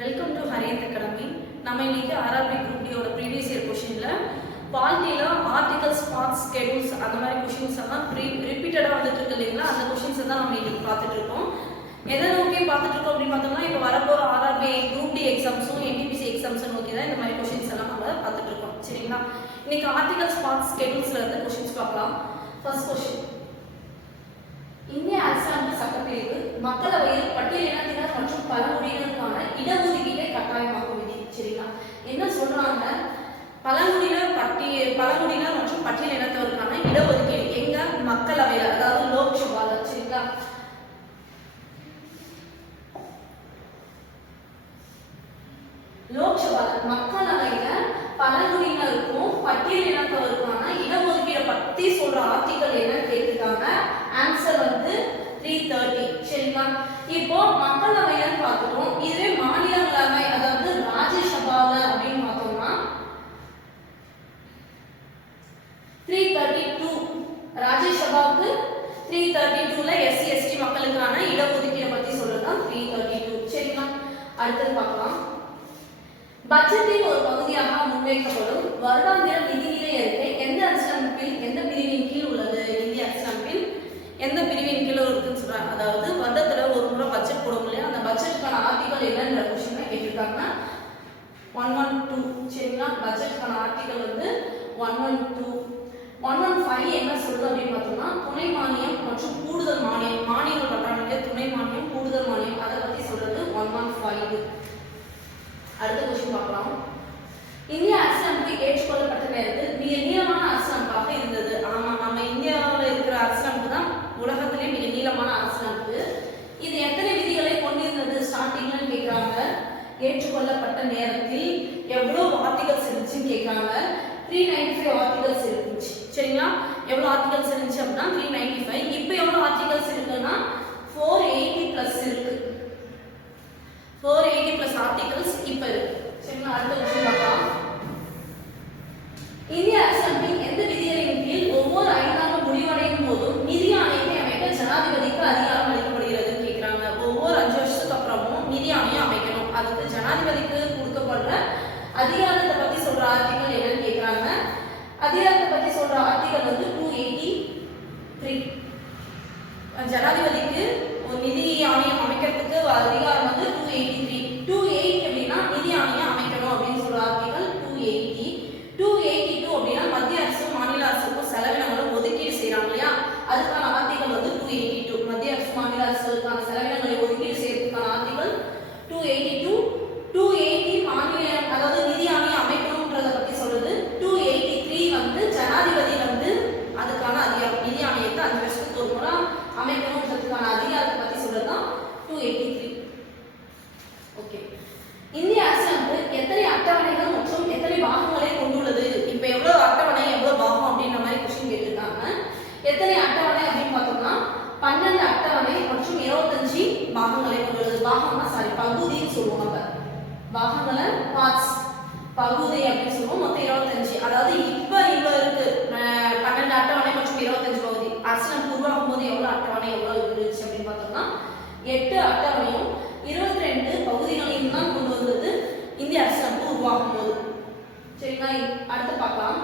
Welcome to Hurriyat academy. நம்ம இன்னைக்கு RRB group டியோட previous year கொஷினில் பாலிட்டியில் ஆர்டிகல்ஸ், பார்ட்ஸ், ஸ்கெடியூல்ஸ் அந்த மாதிரி கொஷின்ஸ் எல்லாம் ரிப்பீட்டடாக வந்துட்டு இருக்கு இல்லைங்களா? அந்த கொஷின்ஸை தான் நம்ம இன்னைக்கு பார்த்துட்டு இருக்கோம். எதை நோக்கி பார்த்துட்டு இருக்கோம் அப்படின்னு பார்த்தோம்னா, இப்போ வரப்போகிற ஆர்ஆர்பி குரூப் டி எக்ஸாம்ஸும் என்டிபிசி எக்ஸாம்ஸும் நோக்கி தான் இந்த மாதிரி கொஷின்ஸ் எல்லாம் நம்ம பார்த்துட்டு இருக்கோம். சரிங்களா? இன்னைக்கு ஆர்டிகல்ஸ், பார்ட்ஸ், ஸ்கெடியூல்ஸ்ல இருந்து கொஷின்ஸ் பார்க்கலாம். ஃபர்ஸ்ட் கொஷின், இந்திய அரசாங்க சட்டப்பிரிவு மக்களவையில் பட்டியலினத்தினர் மற்றும் பழங்குடியினருக்கான இடஒதுக்கீட்டை கட்டாயமாக்கும் விதி. சரிங்களா? என்ன சொல்றாங்க? பழங்குடியினர் மற்றும் பட்டியலினத்தவருக்கான இடஒதுக்கீடு எங்க? மக்களவையில, அதாவது லோக்சபால. சரிங்களா? லோக்சபால மக்களவையில பழங்குடியினருக்கும் பட்டியலினத்தவருக்கான இடஒதுக்கீடு பத்தி சொல்ற ஆர்டிகல் என்னன்னு கேட்டிருக்காங்க. ஆன்சர் வந்து 330. சரிங்களா? இப்போ மக்களவையில பார்த்துட்டோம். இதுவே மாநிலங்களவை, அதாவது ராஜ்யசபால அப்படின்னு பார்த்தோம்னா 332. ராஜ்யசபாவுக்கு 332ல எஸ்சி எஸ்டி மக்களுக்கான இடஒதுக்கீடு பத்தி சொல்றதுதான் 332. சரிங்களா? அடுத்தது பார்க்கலாம். பட்ஜெட்டின் ஒரு பகுதியாக முன்வைக்கப்படும் வருடாந்திர நிதிநிலை அறிக்கை எந்த அரசியலமைப்பில் எந்த பிரிவின் கீழ் உள்ளது? இந்திய அரசியலமைப்பில் எந்த பிரிவின் கீழ் இருக்குன்னு சொல்றாங்க. அதாவது வருடத்துல ஒரு முறை பட்ஜெட் போடும் இல்லையா? அந்த பட்ஜெட்டுக்கான ஆர்டிகல் என்னன்ற கொஸ்டின் கேட்டிருக்காங்கன்னா 112. சரிங்களா? பட்ஜெட்டுக்கான ஆர்டிகல் வந்து 112. 115 என்ன சொல்லுது அப்படின்னு பார்த்தோம்னா, துணை மானியம் மற்றும் கூடுதல் மானியம், மானியங்கள் பண்றாங்க, துணை மானியம் கூடுதல் மானியம், அதை பத்தி சொல்றது 115. அடுத்த கொஸ்டின் பார்க்கலாம். இந்திய அரசியலமைப்பு ஏற்றுக்கொள்ளப்பட்ட நேரத்தில் மிக நீளமான அரசியலமைப்பாக இருந்தது. ஆமா, நம்ம இந்தியாவில் இருக்கிற அரசியலமைப்பு தான் உலகத்திலே மிக நீளமான அரசியலமைப்பு. இது எத்தனை விதிகளை கொண்டிருந்தது ஸ்டார்டிங்ல கேட்கிறாங்க. ஏற்றுக்கொள்ளப்பட்ட நேரத்தில் எவ்வளவு ஆர்டிகல்ஸ் இருந்துச்சுன்னு கேட்கிறாங்க. 395 ஆர்டிகல்ஸ் இருந்துச்சு. சரிங்களா? எவ்வளவு ஆர்டிகல்ஸ் இருந்துச்சு அப்படின்னா 395. இப்போ எவ்வளவு ஆர்டிகல்ஸ் இருக்குன்னா 480 பிளஸ் இருக்கு. 480 பிளஸ் ஆர்டிகல்ஸ் இப்ப இருக்கு. சரிங்களா? அடுத்த கொஸ்டின் பார்க்கலாம். இந்திய அரசியலமைப்பின் எந்த விதிகளின் கீழ் ஒவ்வொரு 5 ஆண்டு முடிவடையும் போதும் நிதி ஆணையத்தை அமைக்க ஜனாதிபதிக்கு அதிகாரம் அளிக்கப்படுகிறதுன்னு கேட்கிறாங்க. ஒவ்வொரு 5 வருஷத்துக்கு அப்புறமும் நிதி ஆணையம் அமைக்கணும். அதுக்கு ஜனாதிபதிக்கு கொடுக்கப்படுற அதிகாரத்தை பத்தி சொல்ற ஆர்டிகல் என்னன்னு கேட்கிறாங்க. அதிகாரத்தை பத்தி சொல்ற ஆர்டிகல் வந்து 283. ஜனாதிபதிக்கு ஒரு நிதி ஆணையம் அமைக்கிறதுக்கு அதிகாரம் வந்து 283. 280 அப்படின்னா நிதி ஆணையம் அமைக்கணும் அப்படின்னு சொல்ற ஆர்டிகல் 280. 282 அப்படின்னா மத்திய அரசு மாநில அரசுக்கும் செலவினங்களும் ஒதுக்கீடு செய்யறாங்க இல்லையா? அதுக்கான ஆர்டிகல் வந்து 282. மத்திய அரசு மாநில அரசுக்கான செலவினங்களை ஒதுக்கீடு செய்யறதுக்கான ஆர்டிகல் 282. 280 மாநில, அதாவது நிதி ஆணையம் அமைக்கணும்ன்றத பத்தி சொல்றது. 283 வந்து ஜனாதிபதி வந்து அதுக்கான அதிகாரம், நிதி ஆணையத்தை 5 வருஷத்துக்கு ஒரு முறை அமைக்கணும்ன்றதுக்கான அதிகாரத்தை பத்தி சொல்றதுதான் 283. ஓகே. இந்திய அரசியலமைப்பு எத்தனை அட்டவணைகள் மற்றும் எத்தனை பாகங்களை கொண்டுள்ளது? இப்ப எவ்வளவு அட்டவணை எவ்வளவு பாகம் அப்படின்ற மாதிரி கொஸ்டின் கேட்டிருக்காங்க. எத்தனை அட்டவணை அப்படின்னு பார்த்தோம்னா 12 அட்டவணை மற்றும் 25 பாகங்களை கொண்டுள்ளது. பாகம்னா பகுதின்னு சொல்லுவோம். நம்ம பாகங்களை பார்ட்ஸ், பகுதி அப்படின்னு சொல்லுவோம். மொத்தம் 25. அதாவது இப்ப இவ்வளவு இருக்கு, 12 அட்டவணை மற்றும் 25 பகுதி. அரசியலமைப்பு உருவாக்கும் போது எவ்வளவு அட்டவணை எவ்வளவு இருந்துச்சு அப்படின்னு பார்த்தோம்னா 8 அட்டவணையும் 22 பகுதிகளையும் தான் கொண்டு வந்தது இந்திய அரசியலமைப்பு உருவாக்கும் போது. சரிங்களா? அடுத்து பார்க்கலாம்.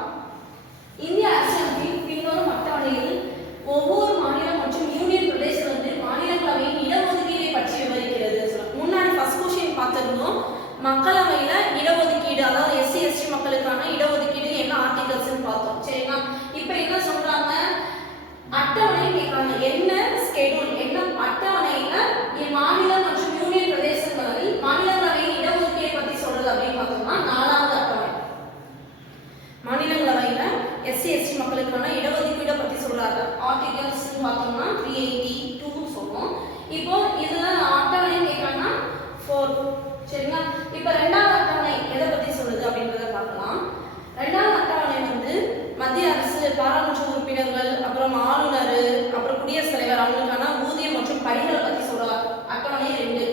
இந்திய அரசியலமைப்பில் பின்வரும் அட்டவணையில் ஒவ்வொரு மாநிலம் மற்றும் யூனியன் பிரதேசத்தில் மாநிலங்களவையின் இடஒதுக்கீடை பற்றி விவரிக்கிறது. முன்னாடி ஃபர்ஸ்ட் கொஸ்டின் பார்த்திருந்தோம். மக்களவையில இடஒதுக்கீடு, அதாவது எஸ்சி எஸ்டி மக்களுக்கான இடஒதுக்கீடு என்ன ஆர்டிகல்ஸ் பார்த்தோம். சரிங்களா? இப்ப என்ன சொல்றாங்க? அட்டவணை கேட்கறாங்க. என்ன ஸ்கெடியூல், என்ன அட்டவணையில மாநிலம் மற்றும் யூனியன் பிரதேசங்களில் மாநிலங்களவையின் இடஒதுக்கீடை பத்தி சொல்றது அப்படின்னு பார்த்தோம்னா 4வது அட்டவணை. மாநிலங்களவையில எஸ்சி எஸ்டி மக்களுக்கான இடஒதுக்கீடை பத்தி சொல்றாங்க. ஆர்டிகல்ஸ் பார்த்தோம்னா 382 சொல்றோம். இப்போ இதுல அட்டவணை கேட்கறாங்கன்னா 4. சரிங்களா? இப்ப 2வது அட்டவணை எதை பத்தி சொல்லுது அப்படின்றத பார்க்கலாம். 2வது அட்டவணை வந்து மத்திய அரசு, பாராளுமன்ற உறுப்பினர்கள், அப்புறம் ஆளுநர், அப்புறம் குடியரசுத் தலைவர் அவங்களுக்கான ஊதியம் மற்றும் படிகளை பத்தி சொல்றாங்க. அட்டவணை 2.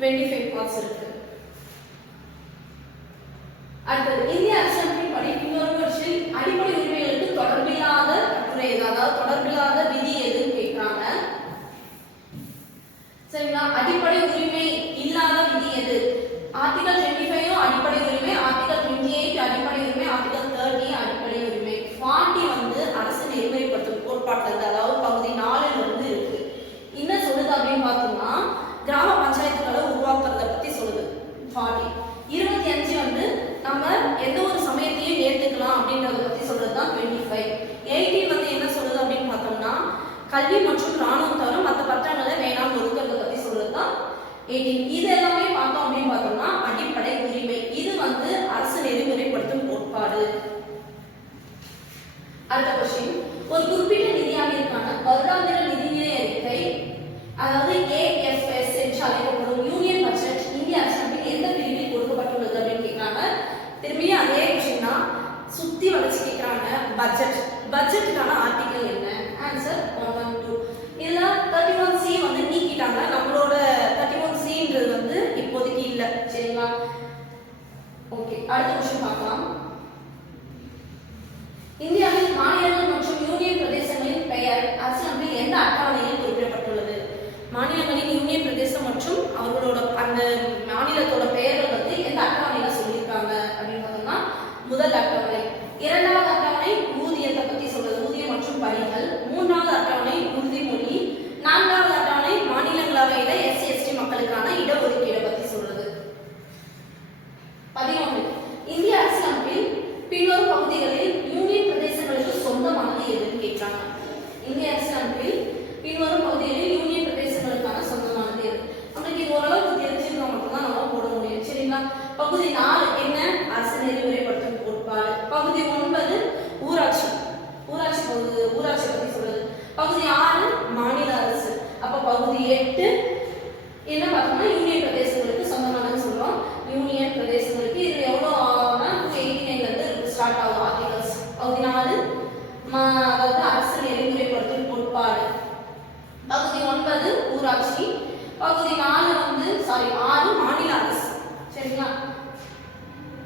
25 மார்க்ஸ் இருக்கு. அடுத்தது இந்திய அரசியலமைப்பின் படி பின்வருவற்றில் அடிப்படை உரிமைகளுக்கு தொடர்பில்லாத கட்டுரை எது, அதாவது தொடர்பில்லாத விதி எதுன்னு கேட்கிறாங்க. சரிங்களா? அடிப்படை உரிமை இல்லாத விதி எது? ஆர்டிகல் 25 அடிப்படை உரிமை, ஆர்டிகல் 28 அடிப்படை உரிமை, ஆர்டிகல் 30 அடிப்படை உரிமை. 40 வந்து அரசு நெறிமுறைப்படுத்தும் கோட்பாட்டுல இருந்து, அதாவது பகுதி 4ல இருந்து இருக்கு. என்ன சொல்லுது அப்படின்னு பார்த்தோம்னா கிராம பஞ்சாயத்துக்களை உருவாக்குறத பத்தி சொல்லுது 40. 25 வந்து நம்ம எந்த ஒரு சமயத்தையும் ஏத்துக்கலாம் அப்படின்றத பத்தி சொல்றதுதான் 25. 18 வந்து என்ன சொல்லுது அப்படின்னு பார்த்தோம்னா கல்வி மற்றும் ராணுவம் தவிர மற்ற பற்றங்களை வேணாம் ஒதுக்கிறத பத்தி சொல்றதுதான் 18. இது எல்லாமே பார்த்தோம் அப்படின்னு பார்த்தோம்னா அடிப்படை உரிமை. இது வந்து அரசு நெறிமுறைப்படுத்தும் கோட்பாடு. அடுத்த கொஸ்டின், ஒரு குறிப்பிட்ட நிதியாண்டிற்கான வருடாந்திர நிதிநிலை அறிக்கை, அதாவது AFS என்று அழைக்கப்படும் யூனியன் பட்ஜெட் இந்திய அரசாங்கத்தின் எந்த பிரிவில் கொடுக்கப்பட்டுள்ளது அப்படின்னு கேட்கிறாங்க. திரும்பியும் அதே கொஸ்டின் தான், சுத்தி வளைச்சு கேட்கிறாங்க. பட்ஜெட்டுக்கான ஆர்டிகல் என்ன? ஆன்சர் 112. இதுல 31C வந்து நீக்கிட்டாங்க. நம்மளோட 31Cன்றது வந்து இப்போதைக்கு இல்ல. சரிங்களா? ஓகே, அடுத்த கொஸ்டின் பார்க்கலாம். இந்தியாவில் மாநிலங்கள் மற்றும் யூனியன் பிரதேசங்களின் பெயர் அரசியலமைப்பில் எந்த அட்டவணையில் குறிப்பிடப்பட்டுள்ளது? மாநிலங்களின் யூனியன் பிரதேசம் மற்றும் அவர்களோட அந்த மாநிலத்தோட பெயர்கள் வந்து எந்த அட்டவணையில சொல்லியிருக்காங்க அப்படின்னு பார்த்தோம்னா முதல் அட்டவணை. இரண்டாவது அட்டவணை ஊதியத்தை பத்தி சொல்றது, ஊதியம் மற்றும் பணிகள். மூன்றாவது அட்டவணை உறுதிமொழி. நான்காவது அட்டவணை மாநிலங்களவையில SC/ST மக்களுக்கான இடஒதுக்கீடு பத்தி சொல்றது. 11 இந்திய அரசியலமைப்பில் பின்வரும் பகுதிகளில் யூனியன் பிரதேசங்களுக்கு சொந்தமானது எதுன்னு கேட்கிறாங்க. இந்திய அரசியலமைப்பில் பின்வரும் பகுதிகளில் யூனியன் பிரதேசங்களுக்கான சொந்தமானது எது? நமக்கு இது ஓரளவுக்கு தெரிஞ்சிருந்தா மட்டும்தான் நம்ம போட முடியும். சரிங்களா? பகுதி 4 என்ன? அரசு நெறிமுறைப்படுத்தும் கோட்பாடு. பகுதி 9 ஊராட்சி பத்தி சொல்றது. பகுதி 6 மாநில அரசு. அப்ப பகுதி 8 என்ன பார்த்தோம்னா யூனியன் பிரதேசங்களுக்கு சொந்தமானது சொல்றோம். யூனியன் பிரதேசங்களுக்கு இது எவ்வளவு 289ல இருந்து ஸ்டார்ட் ஆகும் ஆர்டிகல்ஸ். பகுதி 4 அதாவது அரசு நெறிமுறைப்படுத்தும் கோட்பாடு. பகுதி 9 ஊராட்சி. பகுதி 4 வந்து 6 மாநில அரசு. சரிங்களா?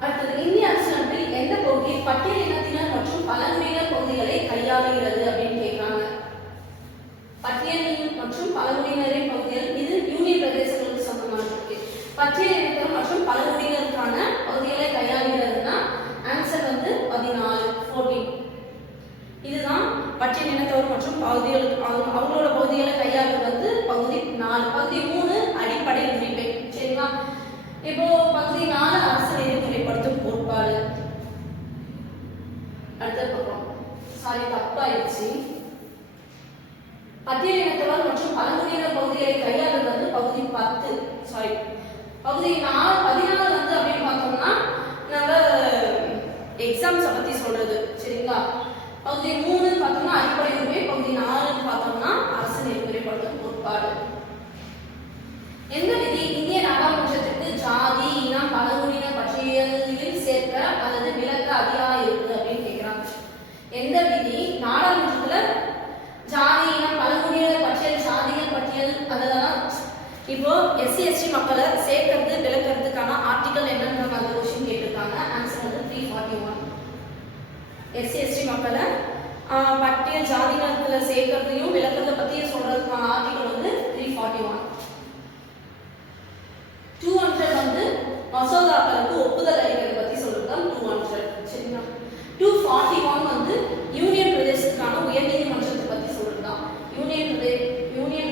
அடுத்தது இந்திய அரசியலமைப்பில் எந்த பகுதி பட்டியல் இனத்தினர் மற்றும் பழங்குடியினர் பகுதிகளை கையாளுகிறது அப்படின்னு கேட்கிறாங்க. பட்டியல் மற்றும் பழங்குடியினரின் பகுதிகள் இது யூனியன் பிரதேசங்களுக்கு சொந்தமானது. பட்டியல் இனத்தவர் மற்றும் பழங்குடியினருக்கான பகுதிகளை கையாளுகிறதுனா ஆன்சர் வந்து 14. இதுதான் பட்டியல் இனத்தவர் மற்றும் அவங்களோட பகுதிகளை கையாளுறது வந்து பகுதி 4. பகுதி 3 அடிப்படை உரிமை. சரிங்களா? இப்போ பகுதி 4 அரசு நெறிமுறைப்படுத்தும் கோட்பாடு. அடுத்த பக்கம் தப்பாயிடுச்சு. பட்டியல் இனத்தவர் மற்றும் பழங்குடியினர் பகுதிகளை கையாளுறது வந்து பகுதி 10. பகுதி 14 வந்து அப்படின்னு பார்த்தோம்னா நம்ம எக்ஸாம்ஸை பத்தி சொல்றது. சரிங்களா? பகுதி 3 பார்த்தோம்னா அடிப்படை உரிமை. பகுதி 4 பார்த்தோம்னா அரசு நெறிமுறைப்படுத்தும் கோட்பாடு. எந்த விதி இந்திய நாடாளுமன்றத்திற்கு ஜாதி இனம் பழங்குடியினர் பட்டியலில் சேர்க்க அல்லது விலக்க அதிகாரம் இருக்கு அப்படின்னு கேட்கிறாங்க. எந்த விதி நாடாளுமன்றத்துல ஜாதி இனம் பழங்குடியினர் பட்டியல் சாதியினர் பட்டியல் அதெல்லாம் இப்போ SC/ST மக்களை சேர்க்கறது விலக்கிறதுக்கான ஆர்டிகல் என்னன்ற அந்த கொஸ்டின் கேட்டிருக்காங்க. ஆன்சர் வந்து 341. SC/ST மக்களை பட்டியல் ஜாதியினர்களை சேர்க்கறதையும் விலக்கிறத பத்தியும் சொல்றதுக்கான ஆர்டிகல் வந்து 341. 200 வந்து மசோதாக்களுக்கு ஒப்புதல் அளிக்கிறது பத்தி சொல்றதுதான் 200. சரிங்களா? 241 வந்து யூனியன் பிரதேசத்துக்கான உயர்நீதிமன்றத்தை பத்தி சொல்றதுதான். யூனியன்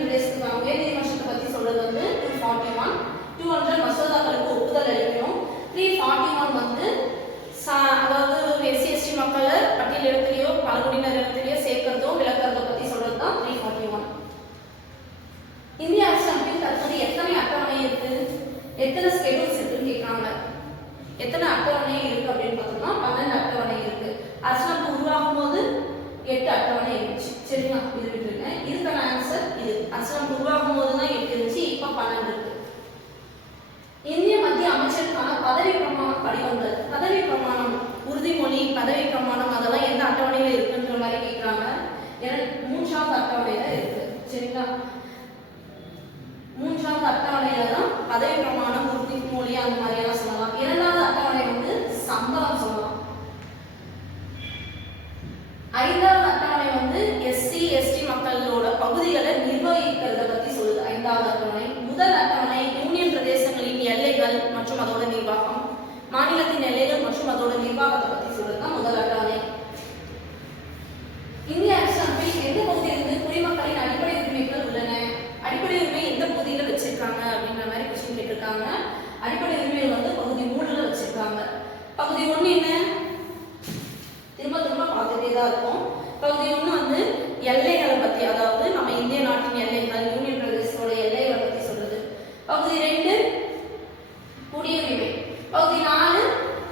பிரதேசத்துக்கான உயர்நீதிமன்றத்தை பத்தி சொல்றது வந்து 241. 200 மசோதாக்களுக்கு ஒப்புதல் அளிக்கணும். 341 வந்து அதாவது SC/ST மக்களை பட்டியல் இடத்துலயோ பழங்குடியினர் இடத்துலயோ சேர்க்கிறதோ விலக்கிறதோ பத்தி சொல்றதுதான் 341. இந்திய அரசியலமைப்பில் தற்போது எத்தனை அட்டவணை இருக்கு, எத்தனை ஸ்கெடியூல்ஸ் இருக்குன்னு கேட்கிறாங்க. எத்தனை அட்டவணை இருக்கு அப்படின்னு பார்த்தோம்னா 12 அட்டவணை இருக்கு. அரசியலமைப்பு உருவாகும் போது 8 அட்டவணை இருந்துச்சு. சரிங்களா? இது விட்டுருங்க. இதுக்கான ஆன்சர் இது. அரசியலமைப்பு உருவாகும் போது தான் 8 இருந்துச்சு, இப்போ 12 இருக்கு. இந்திய மத்திய அமைச்சருக்கான பதவி பிரமாண படிவங்கள், பதவி பிரமாணம் உறுதிமொழி பதவி பிரமாணம் அதெல்லாம் எந்த அட்டவணையில இருக்குன்ற மாதிரி கேட்கிறாங்க. ஏன்னா 3வது அட்டவணையில இருக்கு. சரிங்களா? 3வது அட்டவணையில தான் பதவி பிரமாணம், உறுதிமொழி அந்த மாதிரி எல்லாம் சொல்லலாம். இரண்டாவது அட்டவணை வந்து சம்பளம் சொல்லலாம். ஐந்தாவது அட்டவணை வந்து எஸ்சி எஸ்டி மக்களோட பகுதிகளை நிர்வகிக்கிறத பத்தி சொல்லுது. ஐந்தாவது அட்டவணை. முதல் அட்டவணை யூனியன் பிரதேசங்களின் எல்லைகள் மற்றும் அதோட நிர்வாகம், மாநிலத்தின் எல்லைகள் மற்றும் அதோட நிர்வாகத்தை பத்தி சொல்றதுதான் முதல் அட்டவணை. இந்திய அரசியலமைப்பில் எந்த பகுதியிலிருந்து குடிமக்களின் அடிப்படை உரிமைகள் உள்ளன, அடிப்படை உரிமை எந்த பகுதியில வச்சிருக்காங்க அப்படின்ற மாதிரி கொஸ்டின் கேட்டிருக்காங்க. அடிப்படை உரிமைகள் வந்து பகுதி 3ல வச்சிருக்காங்க. பகுதி 1 என்ன, திரும்ப திரும்ப பார்த்துட்டே தான் இருக்கும். பகுதி 1 வந்து எல்லைகளை பத்தி, அதாவது நம்ம இந்திய நாட்டின் எல்லைகள், யூனியன் பிரதேசத்தோட எல்லைகளை பத்தி சொல்றது. பகுதி 2 குடியுரிமை. பகுதி 4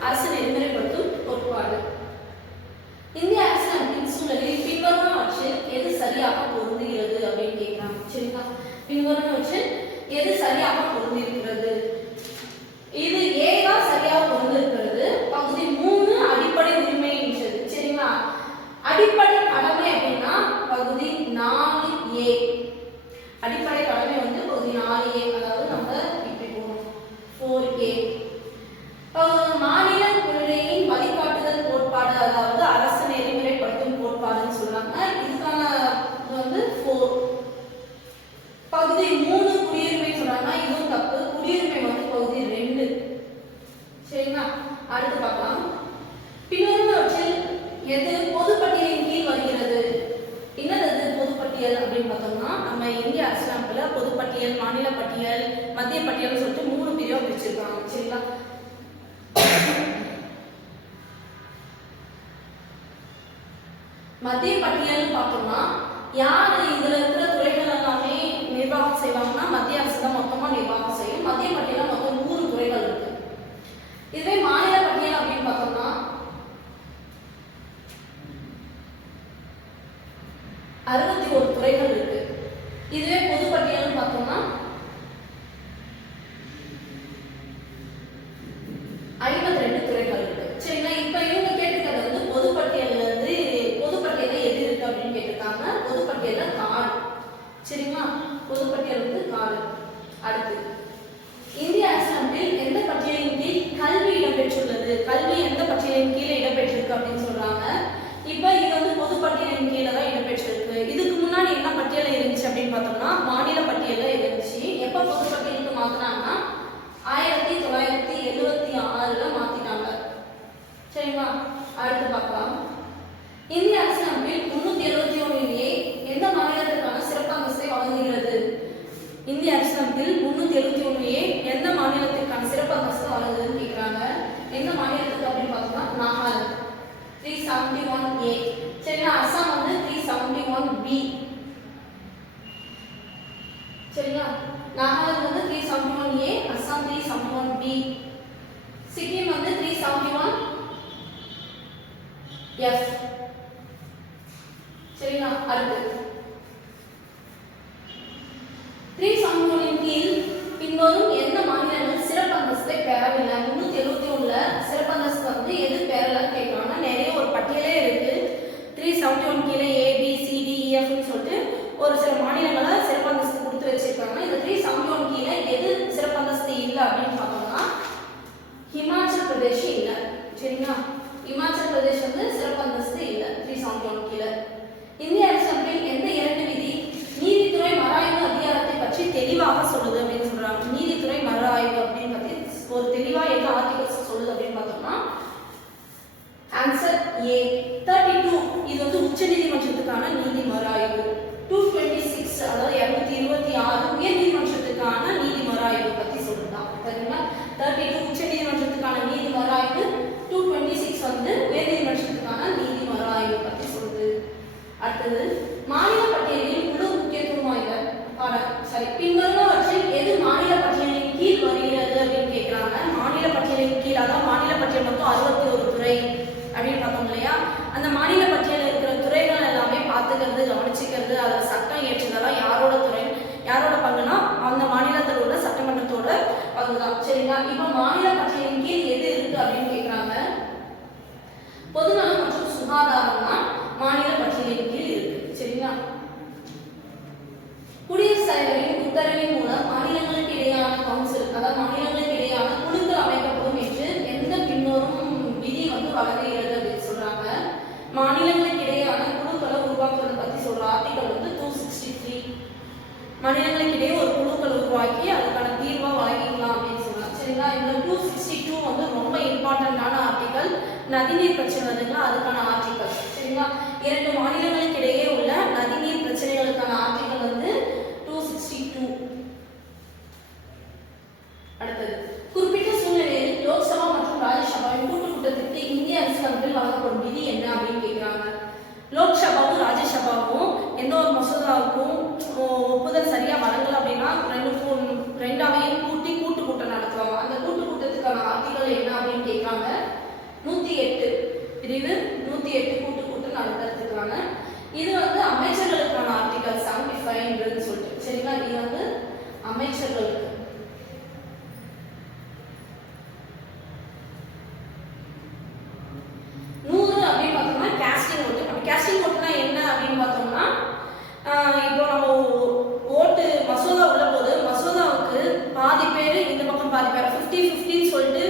அரசு நெறிமுறைப்படுத்தும் கோட்பாடு. இந்திய அரசியலமைப்பின் சூழலில் பின்வருவனவற்றில் எது சரியாக பொருந்துகிறது அப்படின்னு கேட்கிறாங்க. சரிங்களா, பின்வருவனவற்றில் எது சரியாக பொருந்திருக்கிறது? இது ஏதான் சரியாக பொருந்திருக்கிறது. பகுதி 3 அடிப்படை உரிமை என்றது. சரிங்களா, அடிப்படை கடமை அப்படின்னா பகுதி 4A. அடிப்படை கடமை வந்து பகுதி 4A, அதாவது நம்ம இப்படி போகணும் 4A. மாநில கொள்கையின் வழிகாட்டுதல் கோட்பாடு, அதாவது அரசு நெறிமுறைப்படுத்தும் கோட்பாடுன்னு சொல்றாங்க. இதுக்கான வந்து 4. பகுதி 3 குடியுரிமை சொல்றாங்க. இதுவும் தப்பு. குடியுரிமை வந்து பகுதி 2. சரிங்களா, அடுத்து பார்க்கலாம். பின்வருவனவற்றில் எது பொதுப்பட்டியலின் கீழ் வருகிறது? என்னது பொதுப்பட்டியல் அப்படின்னு பார்த்தோம்னா, நம்ம இந்திய அரசியலமைப்புல பொதுப்பட்டியல், மாநில பட்டியல், மத்திய பட்டியல் சொல்லிட்டு 3 பிரிவா பிரிச்சிருக்காங்க. சரிங்களா, மத்திய பட்டியல் பார்த்தோம்னா யாரு இதுல இருக்கிற துறைகள் எல்லாமே நிர்வாகம் செய்வாங்கன்னா மத்திய அரசு தான் மொத்தமா நிர்வாகம் செய்யும். மத்திய பட்டியல மொத்தம் 100 துறைகள் இருக்கு. இதுவே மாநில பட்டியல் அப்படின்னு பார்த்தோம்னா 61 துறைகள் இருக்கு. இதுவே பொது பட்டியல் பார்த்தோம்னா 52 துறைகள் இருக்கு. சரிங்களா, இப்ப இவங்க கேட்டுக்கிறது வந்து பொதுப்பட்டியல்ல இருந்து பொதுப்பட்டியல்ல எது இருக்கு அப்படின்னு கேட்டிருக்காங்க. பொதுப்பட்டியல்ல காடு. சரிங்களா, பொதுப்பட்டியல் வந்து காடு. அடுத்து இந்திய அரசியலமைப்பில் எந்த பட்டியலின் கீழ் கல்வி இடம்பெற்றுள்ளது? கல்வி எந்த பட்டியலின் கீழே இடம்பெற்றிருக்கு அப்படின்னு சொல்றாங்க. இப்ப இது வந்து பொதுப்பட்டியலின் கீழே தான் இடம்பெற்றிருக்கு. இதுக்கு முன்னாடி என்ன பட்டியல் இருந்துச்சு அப்படின்னு பார்த்தோம்னா மாநில பட்டியல்ல இருந்துச்சு. எப்ப பொதுப்பட்டியலுக்கு மாத்தினாங்கன்னா 1976ல மாத்திட்டாங்க. சரிங்களா, அடுத்து பார்க்கலாம். இந்திய அரசியலமைப்பில் 371A எந்த மாநிலத்திற்கான சிறப்பு அந்தஸ்தை வழங்குகிறது? இந்திய அரசியலமைப்பில் 371A எந்த மாநிலத்திற்கான சிறப்பு அந்தஸ்தை வழங்குதுன்னு கேட்கிறாங்க. எந்த மாநிலத்துக்கு அப்படின்னு பார்த்தோம்னா நாகாலாந்து 371A. சரிங்களா, அசாம் வந்து 371B. சரிங்களா, நாகாலாந்து வந்து 371A, அசாம் 371B. சிக்கிம் வந்து 371F. சரிங்களா, அடுத்து 371 கீழ் பின்வரும் எந்த மாநிலங்கள் சிறப்பு அந்தஸ்தை பெறவில்லை? 371ல சிறப்பு அந்தஸ்து வந்து எது பெறலன்னு கேட்கறாங்க. நிறைய ஒரு பட்டியலே இருக்கு. 371 கீழே ABCDEF சொல்லிட்டு ஒரு சில மாநிலங்களை சிறப்பு அந்தஸ்து கொடுத்து வச்சிருக்காங்க. இந்த 371 கீழே எது சிறப்பு அந்தஸ்து இல்லை அப்படின்னு பார்த்தோம்னா ஹிமாச்சல் பிரதேஷ் இல்லை. சரிங்களா, ஹிமாச்சல் பிரதேஷ் வந்து சிறப்பு அந்தஸ்து இல்லை 371 கீழே. இந்திய அரசியலமைப்பில் எந்த 2 விதி நீதித்துறை மறுஆய்வு அதிகாரத்தை பற்றி தெளிவாக சொல்லுது அப்படின்னு சொல்றாங்க. நீதித்துறை மறுஆய்வு அப்படின்னு பத்தி ஒரு தெளிவா எந்த ஆர்டிகல்ஸ் சொல்லுது அப்படின்னு பார்த்தோம்னா ஆன்சர் A 32. இது வந்து உச்ச நீதிமன்றத்துக்கான நீதி மறுஆய்வு. 226 அதாவது 226 உயர் நீதிமன்றத்துக்கான நீதி மறுஆய்வு பத்தி சொல்லுதான். சரிங்களா, 32 உச்ச நீதிமன்றத்துக்கான நீதி மறுஆய்வு, 226 வந்து உயர் நீதிமன்றத்துக்கான நீதி மறுஆய்வு பத்தி சொல்லுது. அடுத்தது மாநில பட்டியலில் முழு முக்கியத்துவம் வாய்ந்த பின்வருவனவற்றில் எது மாநில பட்டியலின் கீழ் வருகிறது அப்படின்னு கேட்கிறாங்க. மாநில பட்டியலின் கீழ், அதாவது மாநில பட்டியல் மொத்தம் 61 துறை அப்படின்னு பார்த்தோம் இல்லையா. அந்த மாநில பட்டியலில் இருக்கிற துறைகள் எல்லாமே பார்த்துக்கிறது, கவனிச்சுக்கிறது, அதில் சட்டம் இயற்றுதெல்லாம் யாரோட துறை, யாரோட பங்குனா அந்த மாநிலத்தில் உள்ள சட்டமன்றத்தோட பங்குதான். சரிங்களா, இப்போ மாநில பட்டியலின் கீழ் எது இருக்கு அப்படின்னு கேட்கிறாங்க. பொதுநலம் மற்றும் சுகாதாரம் தான் மாநில பட்டியலின் கீழ் இருக்கு. சரிங்களா, குடியரசுத் தலைவரின் உத்தரவின் மூலம் மாநிலங்களுக்கு இடையான கவுன்சில், அதாவது இடையேயான குழுக்களை உருவாக்குறதை பத்தி சொல்ற ஆர்டிகல் வந்து 263. மாநிலங்களுக்கிடையே ஒரு குழுக்களை உருவாக்கி அதுக்கான தீர்வா வழங்கிக்கலாம் அப்படின்னு சொல்லலாம். சரிங்களா? இந்த 262 வந்து ரொம்ப இம்பார்ட்டன்டான ஆர்டிகல். நதிநீர் பிரச்சனை வருதுங்களா, அதுக்கான ஆர்டிகல். சரிங்களா? 2 மாநிலங்களுக்கு இடையே உள்ள நதிநீர் பிரச்சனைகளுக்கான ஆர்டிகல் வந்து 262. அடுத்தது, குறிப்பிட்ட சூழ்நிலையில் லோக்சபா மற்றும் ராஜ்யசபாவின் கூட்டு கூட்டத்திற்கு இந்திய அரசியலமைப்பில் வழங்கப்படும் விதி என்ன அப்படின்னு கேட்கிறாங்க. லோக்சபாவும் ராஜ்யசபாவும் எந்த ஒரு மசோதாவுக்கும் ஒப்புதல் சரியா வழங்கல அப்படின்னா ரெண்டாவையும் கூட்டி கூட்டு கூட்டம் நடத்துவாங்க. அந்த கூட்டு கூட்டத்துக்கான ஆர்டிகல் என்ன அப்படின்னு கேட்காங்க. 108 பிரிவு 108 கூட்டு கூட்டம் நடத்துறதுக்கான இது வந்து அமைச்சர்களுக்கான ஆர்டிகல் 75 சொல்லிட்டு. சரிங்களா? இது வந்து அமைச்சர்களுக்கு. கேஸ்டிங் ஓட்டுனா என்ன அப்படின்னு பார்த்தோம்னா, இப்போ நம்ம ஓட்டு மசோதா உள்ள போது மசோதாவுக்கு பாதி பேர் இந்த பக்கம் பாதி பேர் 50-50 சொல்லிட்டு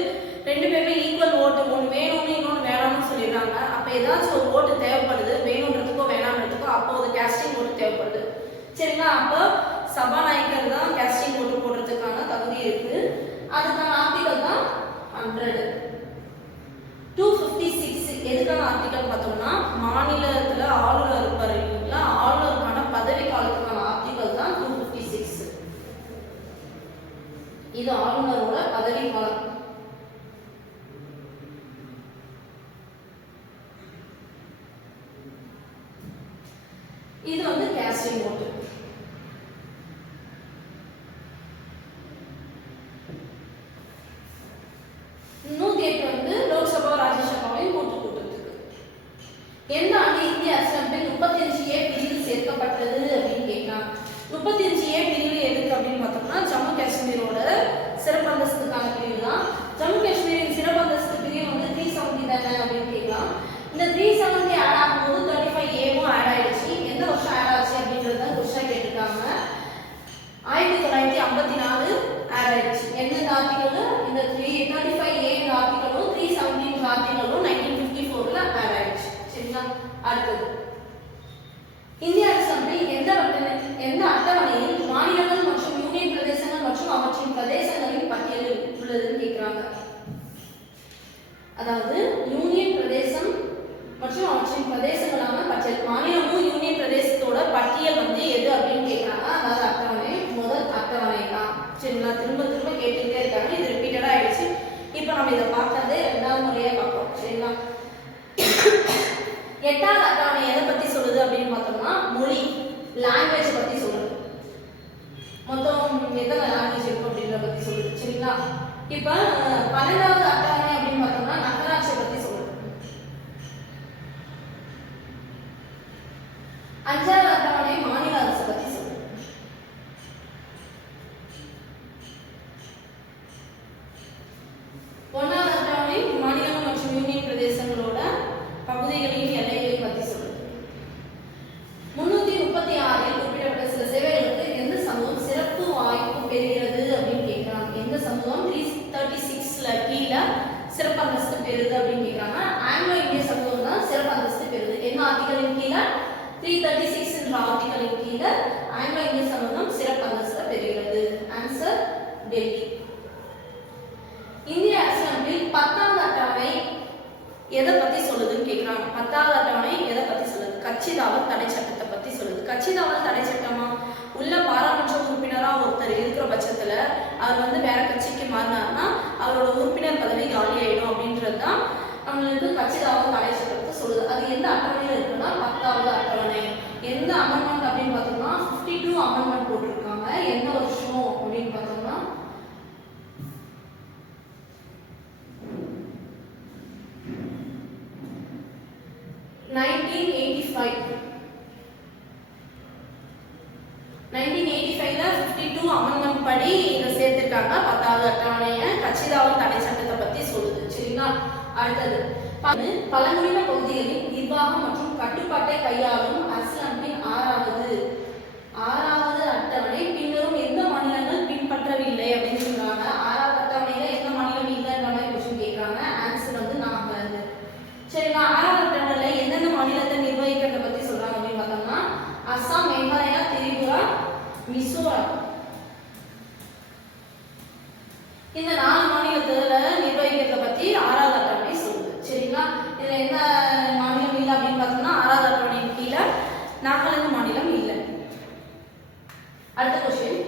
2 பேருமே ஈக்குவல் ஓட்டு, ஒன்று வேணும்னு இன்னொன்று வேணாம்னு சொல்லிடுறாங்க. அப்போ ஏதாச்சும் ஒரு ஓட்டு தேவைப்படுது, வேணுன்றதுக்கோ வேணான்றதுக்கோ, அப்போ ஒரு கேஸ்டிங் ஓட்டு தேவைப்படுது. சரிங்களா? அப்போ சபாநாயகர் தான் கேஸ்டிங் ஓட்டு போடுறதுக்கான தகுதி இருக்கு. அதுக்கான ஆர்டிகல் தான் 100. 256 எதுக்கான ஆர்டிகல் பார்த்தோம்னா, மாநிலத்தில் ஆளுநர் இருப்பார் இல்லைங்களா, ஆளுநருக்கான பதவி காலத்துக்கான ஆர்டிகல் தான் 256. இது ஆளுநரோட பதவி காலம். இது வந்து கேஸ்டிங் ஓட்டு. எந்த ஆண்டு இந்திய அரசியலமைப்பில் 35A பிரிவு சேர்க்கப்பட்டது அப்படின்னு கேட்கலாம். 35A பிரிவு எதுக்கு அப்படின்னு பார்த்தோம்னா, ஜம்மு காஷ்மீரோட சிறப்பு அந்தஸ்துக்கான பிரிவு தான். ஜம்மு காஷ்மீரின் சிறப்பு அந்தஸ்து பிரிவு வந்து 370 தானே அப்படின்னு கேட்கலாம். இந்த 370 ஆட் ஆகும்போது 35Aவும் ஆட் ஆயிடுச்சு. எந்த வருஷம் ஆட் ஆச்சு அப்படின்றது தான் கொஸ்டின் கேட்டிருக்காங்க. 1954 ஆட் ஆயிடுச்சு. எந்தெந்த ஆர்டிகல்? இந்த 35A ஆர்டிகலும் 370 ஆர்டிகலும் 1954ல ஆட் ஆயிடுச்சு. அடுத்தது, இந்திய அரசியலமைப்பில் எந்த அட்டவணையில் மாநிலங்கள் மற்றும் யூனியன் பிரதேசங்கள் மற்றும் அவற்றின் பிரதேசங்களின் பட்டியலில் உள்ளதுன்னு கேட்கிறாங்க. அதாவது யூனியன் பிரதேசம் மற்றும் அவற்றின் பிரதேசங்களான பட்டியல், மாநிலமும் யூனியன் பிரதேசத்தோட பட்டியல் வந்து எது அப்படின்னு கேட்கிறாங்க. அதாவது அட்டவணை, முதல் அட்டவணை தான். சரிங்களா? திரும்ப திரும்ப கேட்டுக்கிட்டே இருக்காங்க. இது ரிப்பீட்டடா ஆயிடுச்சு. இப்போ நம்ம இதை பார்க்கறதே 2வது முறையா பார்ப்போம். சரிங்களா? 8வது அட்டவணை எதை பத்தி சொல்லுது அப்படின்னு பார்த்தோம்னா, மொழி, லாங்குவேஜ் பத்தி சொல்லுது. மொத்தம் எத்தனை லாங்குவேஜ் இருக்கும் அப்படின்றத பத்தி சொல்லுது. சரிங்களா? இப்ப 12வது அட்டவணை அப்படின்னு பார்த்தோம்னா நகராட்சி பத்தி சொல்லுது. 5வது அட்டவணை மாநில அரசு பத்தி சொல்லுது. 1வது அட்டவணை மாநிலங்கள் மற்றும் யூனியன் பிரதேசங்களோட பகுதிகளின் எல்லைகளை பற்றி சொல்லுது. 336 குறிப்பிடப்பட்ட சில சேவைகளுக்கு எந்த சமூகம் சிறப்பு வாய்ப்பு பெறுகிறது அப்படின்னு கேட்கிறாங்க. எந்த சமூகம் 336ல கீழே சிறப்பு அந்தஸ்து பெறுது அப்படின்னு கேட்கிறாங்க. ஆங்கிலோ இந்திய சமூகம் தான் சிறப்பு அந்தஸ்து பெறுது. என்ன ஆர்டிகலின் கீழே? 336 என்ற ஆர்டிகலின் கீழே ஆங்கிலோ இந்திய சமூகம் சிறப்பு அந்தஸ்து பெறுகிறது. ஆன்சர் டெல்லி. இந்திய அரசியலமைப்பில் 10வது அட்டவணை எதை பத்தி சொல்லுதுன்னு கேட்கிறாங்க. 10வது அட்டவணை எதை பத்தி சொல்லுது? கட்சிதாவல் தடை சட்டத்தை பத்தி சொல்லுது. கட்சிதாவல் தடை சட்டமா? உள்ள பாராளுமன்ற உறுப்பினரா ஒருத்தர் இருக்கிற பட்சத்துல அவர் வந்து வேற கட்சிக்கு மாறினார்னா அவரோட உறுப்பினர் பதவி காலி ஆயிடும் அப்படின்றது தான் நம்மளுக்கு கட்சிதாவல் தடை சட்டத்தை சொல்லுது. அது எந்த அட்டவணையில இருக்குன்னா 10வது அட்டவணை. எந்த அமெண்ட்மெண்ட் அப்படின்னு பார்த்தோம்னா 52 அமெண்ட்மெண்ட் போட்டிருக்காங்க. எந்த வருஷம் அப்படின்னு பார்த்தோம்னா 1985ல 52 அமெண்ட்மெண்ட் படி இதை சேர்த்திருக்காங்க. 10வது அட்டவணைய கட்சிதாவல் தடை சட்டத்தை பத்தி சொல்லுது. சரிங்களா? அடுத்தது, பழங்குடியின பகுதிகளின் நிர்வாகம் மற்றும் கட்டுப்பாட்டை கையாளும் அரசியலமைப்பின் 6வது அட்டவணை பின்னரும் எந்த மாநிலங்கள் பின்பற்றவில்லை அப்படின்னு சொல்றாங்க. 6வது அட்டவணையில எந்த மாநிலம் இல்லைன்ற மாதிரி கொஸ்டின் கேட்கறாங்க. ஆன்சர் வந்து நாகாலாந்து. சரிங்களா? 6வது அட்டவணையில எந்தெந்த மாநிலத்தை நிர்வகிக்க அஸ்ஸாம், மேகாலயா, திரிபுரா, மிசோரம். இந்த 4 மாநிலத்துல நிர்வகிக்கிறத பத்தி 6வது அட்டவணை சொல்லுது. சரிங்களா? இதுல எந்த மாநிலம் இல்லை அப்படின்னு பார்த்தோம்னா 6வது அட்டவணையின் கீழே நாகாலாந்து மாநிலம் இல்லை. அடுத்த கொஸ்டின்,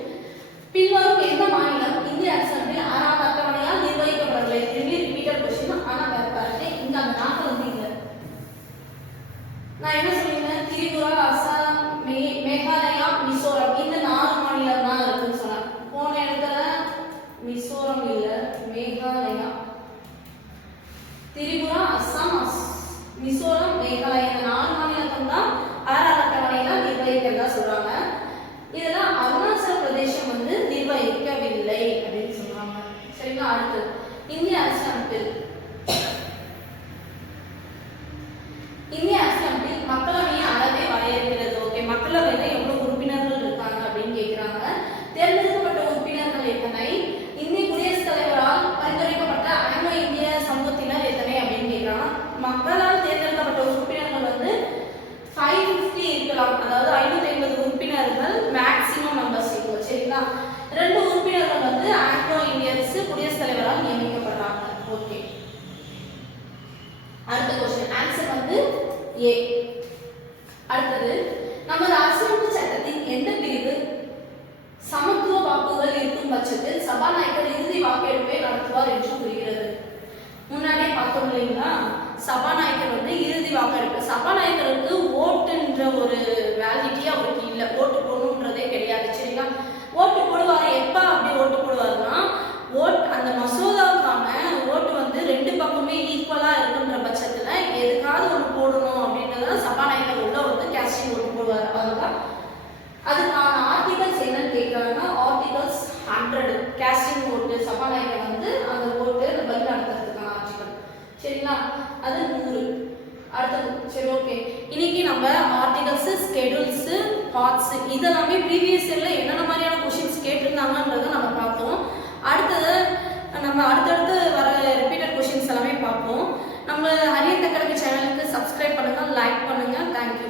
பின்வரும் எந்த மாநிலம் இந்திய அரசாங்கத்தில் 6வது அட்டவணையால் நிர்வகிக்கப்படவில்லை? Repeated question. ஆனா பாருங்க, இங்க அந்த நாகாலாந்து இல்லை. நான் என்ன சொல்லியிருந்தேன்? திரிபுரா, அஸ்ஸாம், மேகாலயா, மிசோரம் இந்த 4 மாநிலம் தான் இருக்குன்னு சொன்னேன். போன இடத்துல மிசோரம் இல்ல, மேகாலயா, திரிபுரா, அஸ்ஸாம், மிசோரம், மேகாலயா இந்த 4 மாநிலங்கள் தான் 6வது அட்டவணையில நிர்வகிக்கிறதா சொல்றாங்க. இதுல அருணாச்சல பிரதேசம் வந்து நிர்வகிக்கவில்லை அப்படின்னு சொல்றாங்க. சரிங்களா? அடுத்து இந்திய அரசியலமைப்பில் மக்களவையின் அளவை வரையறுக்கிறது. ஓகே, மக்களவையில எவ்வளவு உறுப்பினர்கள் இருக்காங்க அப்படின்னு கேட்கிறாங்க. தேர்ந்தெடுக்கப்பட்ட உறுப்பினர்கள் எத்தனை? இந்திய குடியரசுத் தலைவரால் பரிந்துரைக்கப்பட்ட ஆங்கிலோ இந்திய சமூகத்தினர் எத்தனை அப்படின்னு கேட்கிறாங்க. மக்களால் தேர்ந்தெடுக்கப்பட்ட உறுப்பினர்கள் வந்து 550 இருக்கலாம். அதாவது 550 உறுப்பினர்கள் மேக்ஸிமம் நம்பர்ஸ் இருக்கும். சரிங்களா? 2 உறுப்பினர்கள் வந்து ஆங்கிலோ இந்தியன்ஸ் குடியரசுத் தலைவரால் நியமிக்கப்படுறாங்க. ஓகே, அடுத்த क्वेश्चन ஆன்சர் வந்து ஏ. அடுத்தது, நமது அரசியலமைப்பு சட்டத்தின் எந்த பிரிவு சமத்துவ வாக்குகள் இருக்கும் பட்சத்தில் சபாநாயகர் இறுதி வாக்கெடுப்பை நடத்துவார் என்று கூறுகிறது? முன்னாடியே பார்த்தோம் இல்லைங்களா, சபாநாயகர் வந்து இறுதி வாக்கெடுப்பு. சபாநாயகருக்கு ஓட்டுன்ற ஒரு வேலிட்டி அவருக்கு இல்லை, ஓட்டு போடணுன்றதே கிடையாது. சரிங்களா? ஓட்டு போடுவார். எப்ப அப்படி ஓட்டு போடுவாருன்னா, அந்த மசோதாவுக்கான ஓட்டு வந்து 2 பக்கமே ஈக்குவலா இருக்குன்ற பட்சத்துல எதுக்காவது ஒன்று போடணும் அப்படின்றத சபாநாயகர் உள்ள வந்து கேஸ்டிங் ஓட்டு போடுவார். அதுதான் அதுக்கான ஆர்டிகல்ஸ் என்னன்னு கேட்கறாங்கன்னா, ஆர்டிகல்ஸ் 100 கேஸ்டிங் ஓட்டு சபாநாயகர் வந்து அந்த ஓட்டு பதில் நடத்துறதுக்கான ஆர்டிகல். சரிங்களா? அது 100. அடுத்து சரி, ஓகே, இன்னைக்கு நம்ம ஆர்டிகல்ஸ், ஸ்கெடியூல்ஸ், பார்ட்ஸ் இதெல்லாமே ப்ரீவியஸ் இயர்ல என்னென்ன மாதிரியான கொஸ்டின்ஸ் கேட்டிருந்தாங்கன்றத நம்ம பார்த்தோம். அடுத்தது நம்ம அடுத்தடுத்து வர ரிப்பீட்டட் கொஸ்டின்ஸ் எல்லாமே பார்ப்போம். நம்ம ஹரியன் அகாடமி சேனலுக்கு சப்ஸ்கிரைப் பண்ணுங்க, லைக் பண்ணுங்க. தேங்க்யூ.